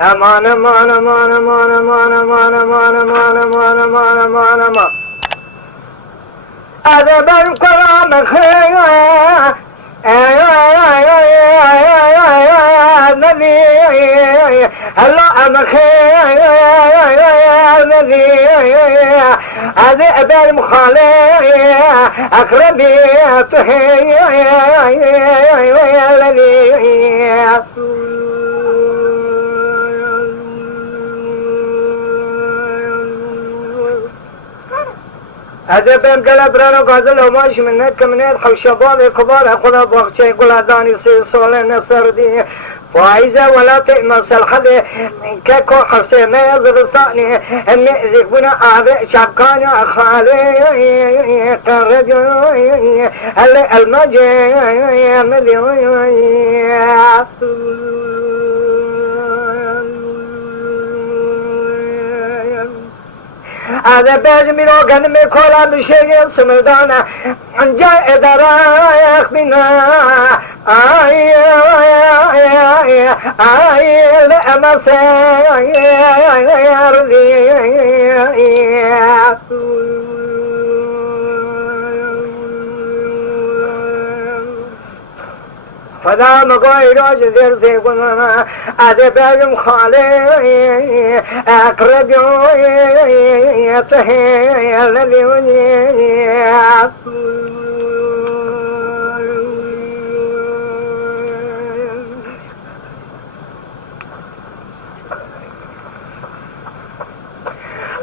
امان امان امان امان امان امان امان امان امان امان امان امان ادب الكرام خير نبي هلا مخير نبي هذا ابا المخالي اقربي تهي هذا بهم قلب رانا قازل وماش منك منيت حو شباب كبار اقول بوقتي يقول داني سي صولنا سردي فايزة ولا تئمس الحد كاكو حرسي ما يزرساني اني زيكونا اعبئ شبكاني خالي قرجو هل المجي مليون هذا باج من وقن مكولا بشيء سمدانا جاء درايخ بنا لأما فدا مقوي روج ذير زيقنا هذا باج مخالي أقرب يتهي الذي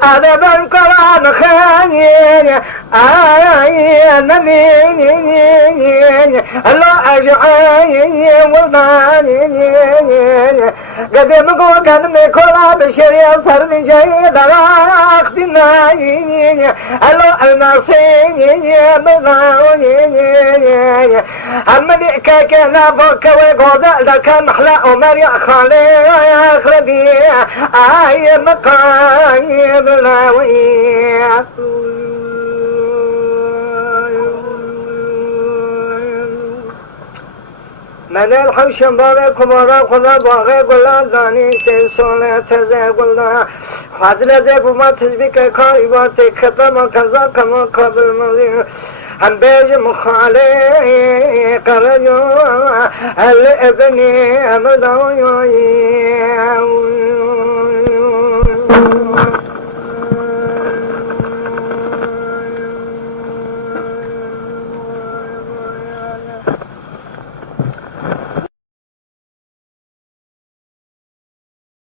هذا بالقرآن خير نبي الله أجعي والماني قدم قدم كلا بشري صار جاي دراخ بناي الله المصيني بضاوني أمني كنا بك وقوضة لك محلى عمر يا خالي أخربي آي مقاي بلاوي من الحوش باري كبارا خدا باغي قلا داني سيسولة تزي قلا فضل زي بما تزبيك كاري باتي ختم كذا كما قبل مزير هم بيج مخالي قرجو هل ابني امدو